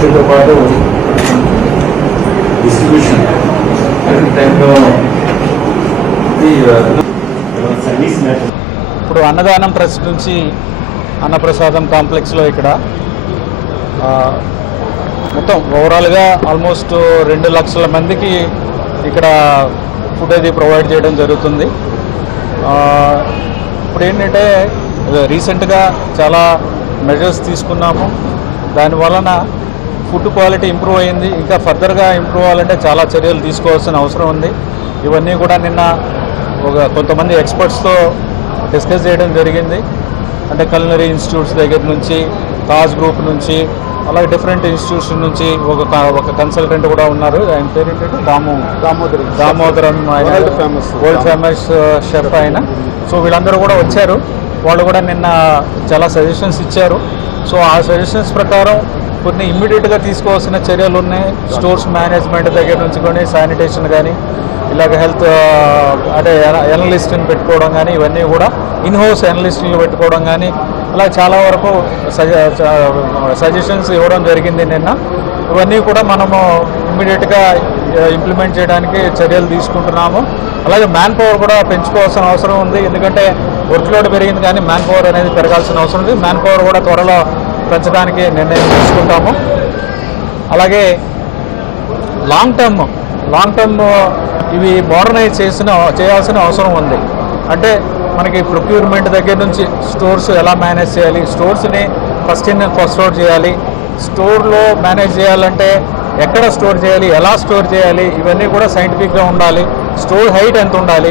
క్వాలిటీతో పాటు డిస్ట్రిబ్యూషన్ టైంలో ఇప్పుడు అన్నదానం ట్రస్ట్ నుంచి అన్నప్రసాదం కాంప్లెక్స్లో ఇక్కడ మొత్తం ఓవరాల్గా ఆల్మోస్ట్ 2 లక్షల మందికి ఇక్కడ ఫుడ్ అది ప్రొవైడ్ చేయడం జరుగుతుంది. ఇప్పుడు ఏంటంటే రీసెంట్గా చాలా మెజర్స్ తీసుకున్నాము. దానివలన ఫుడ్ క్వాలిటీ ఇంప్రూవ్ అయింది. ఇంకా ఫర్దర్గా ఇంప్రూవ్ అవ్వాలంటే చాలా చర్యలు తీసుకోవాల్సిన అవసరం ఉంది. ఇవన్నీ కూడా నిన్న కొంతమంది ఎక్స్పర్ట్స్తో డిస్కస్ చేయడం జరిగింది. అంటే కల్నరీ ఇన్స్టిట్యూట్స్ దగ్గర నుంచి, తాజ్ గ్రూప్ నుంచి, అలాగే డిఫరెంట్ ఇన్స్టిట్యూషన్ నుంచి ఒక కన్సల్టెంట్ కూడా ఉన్నారు. ఆయన పేరు ఏంటంటే దామోదరం, వరల్డ్ ఫేమస్ షెఫ్ ఆయన. సో వీళ్ళందరూ కూడా వచ్చారు. వాళ్ళు కూడా నిన్న చాలా సజెషన్స్ ఇచ్చారు. సో ఆ సజెషన్స్ ప్రకారం కొన్ని ఇమ్మీడియట్గా తీసుకోవాల్సిన చర్యలు ఉన్నాయి. స్టోర్స్ మేనేజ్మెంట్ దగ్గర నుంచి కానీ, శానిటేషన్ కానీ, ఇలాగ హెల్త్ అంటే ఎనలిస్ట్ని పెట్టుకోవడం కానీ, ఇవన్నీ కూడా ఇన్హౌస్ ఎనలిస్ట్ని పెట్టుకోవడం కానీ, అలా చాలా వరకు సజెషన్స్ ఇవ్వడం జరిగింది నిన్న. ఇవన్నీ కూడా మనము ఇమ్మీడియట్గా ఇంప్లిమెంట్ చేయడానికి చర్యలు తీసుకుంటున్నాము. అలాగే మ్యాన్ పవర్ కూడా పెంచుకోవాల్సిన అవసరం ఉంది. ఎందుకంటే వర్క్ లోడ్ పెరిగింది కానీ మ్యాన్ పవర్ అనేది పెరగాల్సిన అవసరం ఉంది. మ్యాన్ పవర్ కూడా త్వరలో పెంచడానికి నిర్ణయం తీసుకుంటాము. అలాగే లాంగ్ టర్మ్ ఇవి మోడర్నైజ్ చేయాల్సిన అవసరం ఉంది. అంటే మనకి ప్రొక్యూర్మెంట్ దగ్గర నుంచి స్టోర్స్ ఎలా మేనేజ్ చేయాలి, స్టోర్స్ని ఫస్ట్ అవుట్ చేయాలి, స్టోర్లో మేనేజ్ చేయాలంటే ఎక్కడ స్టోర్ చేయాలి, ఎలా స్టోర్ చేయాలి, ఇవన్నీ కూడా సైంటిఫిక్గా ఉండాలి. స్టోర్ హైట్ ఎంత ఉండాలి,